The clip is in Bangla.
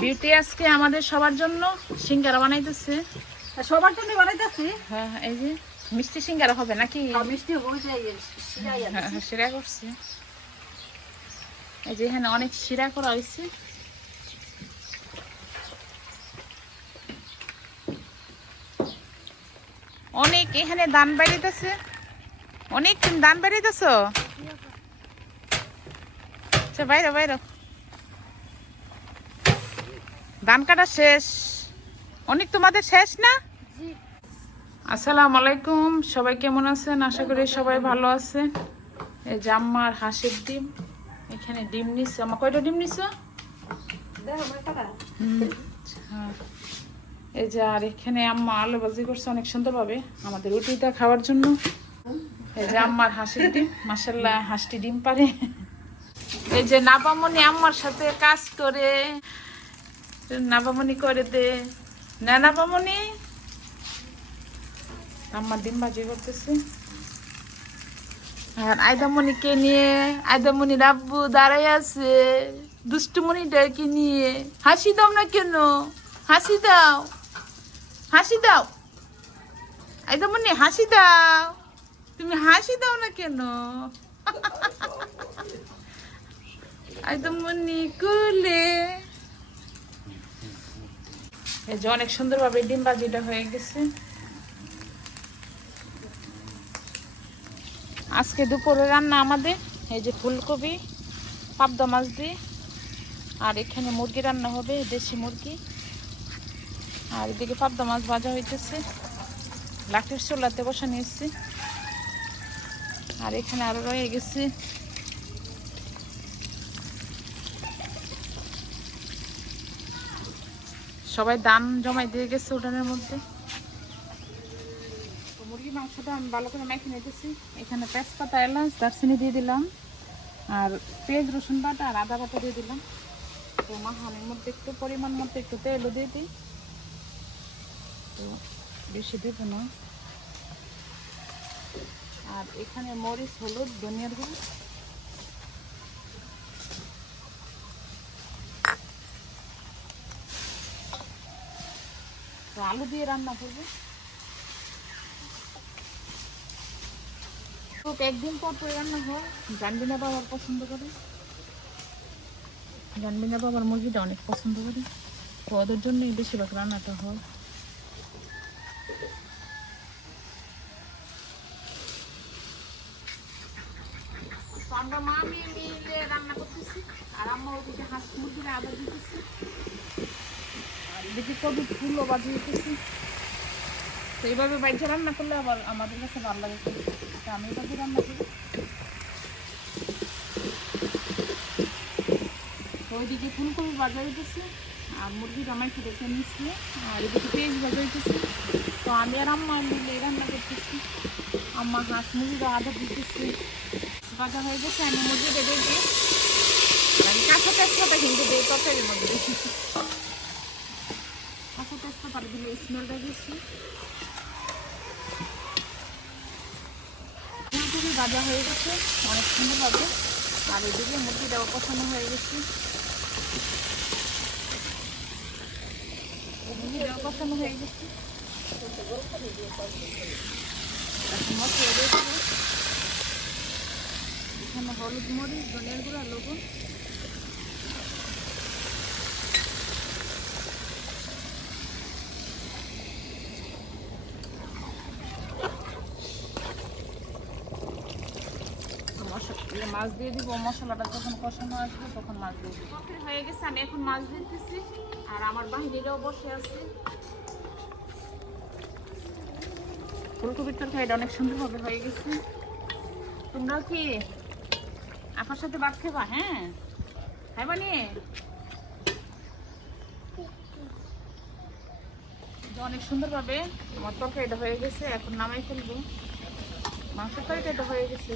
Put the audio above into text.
বিউটি আজকে আমাদের সবার জন্য সিঙ্গারা বানাইতেছে। সবার জন্য বানাইতেছি। হ্যাঁ এই যে মিষ্টি সিঙ্গারা হবে নাকি? মিষ্টি হয়ে হ্যাঁ, হ্যাঁ, শিরা করছে। এই যে এখানে অনেক শিরা করা হয়েছে। অনেক এখানে দান বাড়িতেছে। অনেক দান বাড়িতেছ? আচ্ছা বাইরে বাইরে। ধান কাটা শেষ। অনেক তোমাদের শেষ না? আসসালামু আলাইকুম। সবাই কেমন আছেন? আশা করি সবাই ভালো আছে এই যে আম্মার হাঁসের ডিম। এখানে ডিম নিচ্ছে আমার কয়টা ডিম নিচ্ছ হ্যাঁ। এই যে আর এখানে আম্মা আলু ভাজি করছে অনেক সুন্দরভাবে আমাদের রুটিটা খাওয়ার জন্য। এই যে আম্মার হাঁসের ডিম। মাসাল্লাহ হাঁসটি ডিম পারে। এই যে নাবামনি আম্মার সাথে কাজ করে। নাবামনি করে দে। না নাবামনি? আম্মা ডিম ভাজি করতেছে। আর আয়দামণিকে নিয়ে আয়দামণি রাব্বু দাঁড়াই আছে। দুষ্টুমণিটাকে নিয়ে। হাসি দাও না কেন? হাসি দাও। হাসি দাও। আয়দামণি হাসি দাও। তুমি হাসি দাও না কেন? আয়দামণি কুলে এই যে অনেক সুন্দরভাবে ডিম ভাজিটা হয়ে গেছে। আজকে দুপুরে রান্না আমাদের, এই যে ফুলকপি, পাবদা মাছ দিয়ে, আর এখানে মুরগি রান্না হবে, দেশি মুরগি। আর এদিকে পাবদা মাছ ভাজা হইতেছে। লাঠির চুলাতে বসা নিয়েছি আর এখানে আরও রয়ে গেছে সবাই দান জমাই দিয়ে গেছে উঠানের মধ্যে। তো মুরগির মাংসটা আমি ভালো করে এখানে এলাচ দিয়ে দিলাম। আর পেঁয়াজ, রসুন আর আদা দিয়ে দিলাম। তো মধ্যে একটু পরিমাণ একটু তেলও দিয়ে দিই। তো বেশি দেব না। আর এখানে মরিচ, হলুদ, ধনিয়ার গুঁড়ো। তো আলু দিয়ে রান্না করব। তো একদিন পর পর রান্না হয়। জানবিনা বাবার পছন্দ করে। জানবিনা বাবার মুরগিটা অনেক পছন্দ করে। তো ওদের জন্যই বেশিরভাগ রান্নাটা হয়। আমরা মা মেয়ে মিলে রান্না করতেছি। আর আম্মা ওদিকে হাঁস মুরগির আদা দিতেছি। এদিকে কবি ফুলও বাজিয়ে দিতেছি তো এইভাবে বাইরে রান্না করলে আবার আমাদের কাছে ভালো লাগে। আমি এভাবে রান্না করি। তো ওইদিকে ফুলকপি বাজা হইতেছে, আর মুরগি জামাইকে রেখে নিচ্ছি আর এদিকে পেঁয়াজ ভাজা তো আমি আর আম্মা মিলে রান্না করতেছি। আম্মা হাঁস মুরগিটা আদা দিতেছি। ভাজা হয়ে গেছে, আমি মুরগি বেঁধে দিয়ে কাঁচা তেজপাতা কিন্তু দিই তরকারির মধ্যে। দিলে স্মেলটা বেশি ফুলকপি হয়ে গেছে, অনেক সুন্দরভাবে আর এদিকে মুরগিটাও কষানো হয়ে গেছে। হয়ে গেছে। হলুদ মরিচ ধনিয়ার গুঁড়া, লবণ। ইয়ে মাছ দিয়ে দিব, মশলাটা যখন কষানো আসবে তখন মাছ দিয়ে দিব। হয়ে গেছে, আমি এখন মাছ দিতেছি। আর আমার বাহিনীরাও বসে আছে। ফুলকপির তরকারিটা অনেক সুন্দরভাবে হয়ে গেছে। তোমরাও কি আপার সাথে ভাত খেবা? হ্যাঁ? খাইবা নিয়ে? অনেক সুন্দরভাবে আমার তরকারিটা হয়ে গেছে, এখন নামাই ফেলব। মাংসের তরকারিটা হয়ে গেছে।